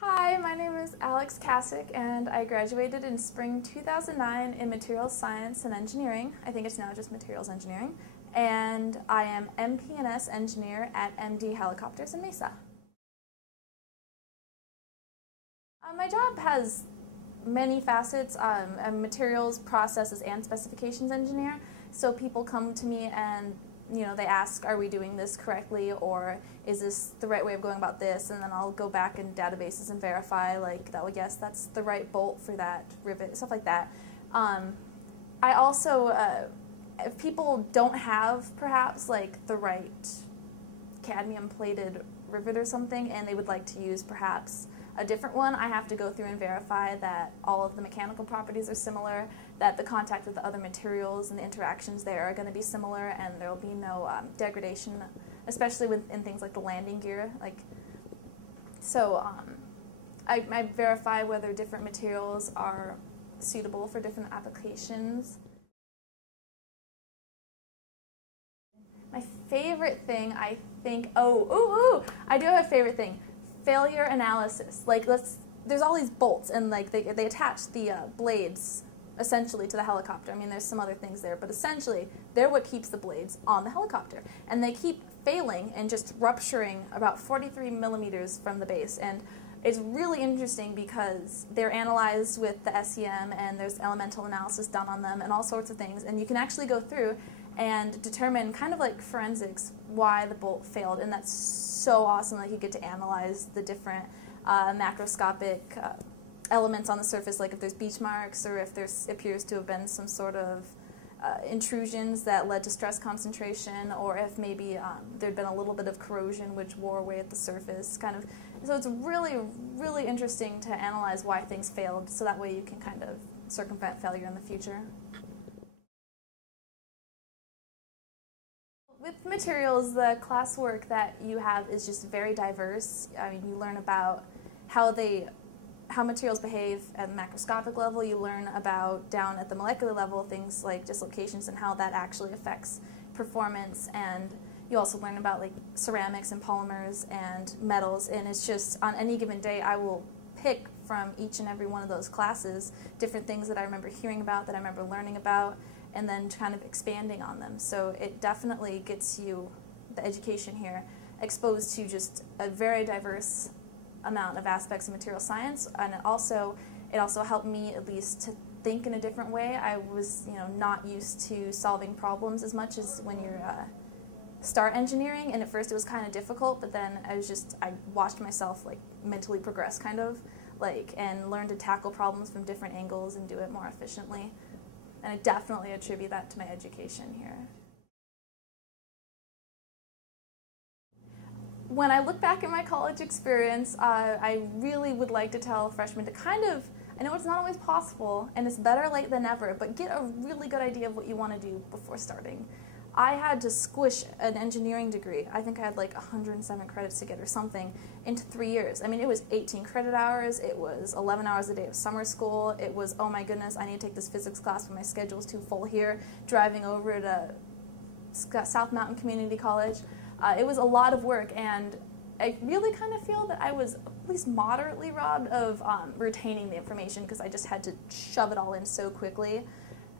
Hi, my name is Alex Kasich, and I graduated in spring 2009 in Materials Science and Engineering. I think it's now just Materials Engineering. And I am MP&S engineer at MD Helicopters in Mesa. My job has many facets. I'm a materials, processes, and specifications engineer. So people come to me and they ask, are we doing this correctly, or is this the right way of going about this? And then I'll go back in databases and verify, like, that, well, yes, that's the right bolt for that rivet, stuff like that. I also, if people don't have, perhaps, like, the right cadmium-plated rivet or something, and they would like to use, perhaps, a different one, I have to go through and verify that all of the mechanical properties are similar, that the contact with the other materials and the interactions there are going to be similar, and there will be no degradation, especially in things like the landing gear. I verify whether different materials are suitable for different applications. My favorite thing, I think, I do have a favorite thing. Failure analysis. There's all these bolts, and they attach the blades essentially to the helicopter. I mean, there's some other things there, but essentially they're what keeps the blades on the helicopter. And they keep failing and just rupturing about 43 millimeters from the base. And it's really interesting because they're analyzed with the SEM, and there's elemental analysis done on them and all sorts of things. And you can actually go through and determine, kind of like forensics, why the bolt failed. And that's so awesome that you get to analyze the different macroscopic elements on the surface, like if there's beach marks, or if there appears to have been some sort of intrusions that led to stress concentration, or if maybe there'd been a little bit of corrosion which wore away at the surface. So it's really, really interesting to analyze why things failed, so that way you can kind of circumvent failure in the future. With materials, the classwork that you have is just very diverse. I mean, you learn about how materials behave at the macroscopic level. You learn about, down at the molecular level, things like dislocations and how that actually affects performance. And you also learn about, like, ceramics and polymers and metals. And it's just, on any given day, I will pick from each and every one of those classes different things that I remember hearing about, that I remember learning about, and then kind of expanding on them. So it definitely gets you, the education here, exposed to just a very diverse amount of aspects of material science, and it also helped me at least to think in a different way. I was not used to solving problems as much as when you're start engineering, and at first it was kind of difficult, but then I watched myself mentally progress and learn to tackle problems from different angles and do it more efficiently. And I definitely attribute that to my education here. When I look back at my college experience, I really would like to tell freshmen to I know it's not always possible, and it's better late than never, but get a really good idea of what you want to do before starting. I had to squish an engineering degree. I think I had 107 credits to get or something into 3 years. I mean, it was 18 credit hours, it was 11 hours a day of summer school, it was, oh my goodness, I need to take this physics class, but my schedule's too full here, driving over to South Mountain Community College. It was a lot of work, and I really kind of feel that I was at least moderately robbed of retaining the information, because I just had to shove it all in so quickly.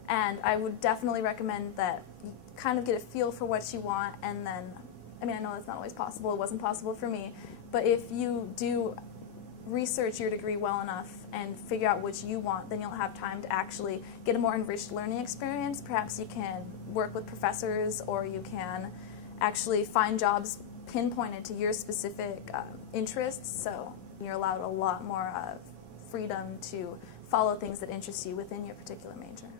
And I would definitely recommend that you kind of get a feel for what you want, and then, I mean, I know that's not always possible, it wasn't possible for me, but if you do research your degree well enough and figure out what you want, then you'll have time to actually get a more enriched learning experience. Perhaps you can work with professors, or you can actually find jobs pinpointed to your specific interests, so you're allowed a lot more freedom to follow things that interest you within your particular major.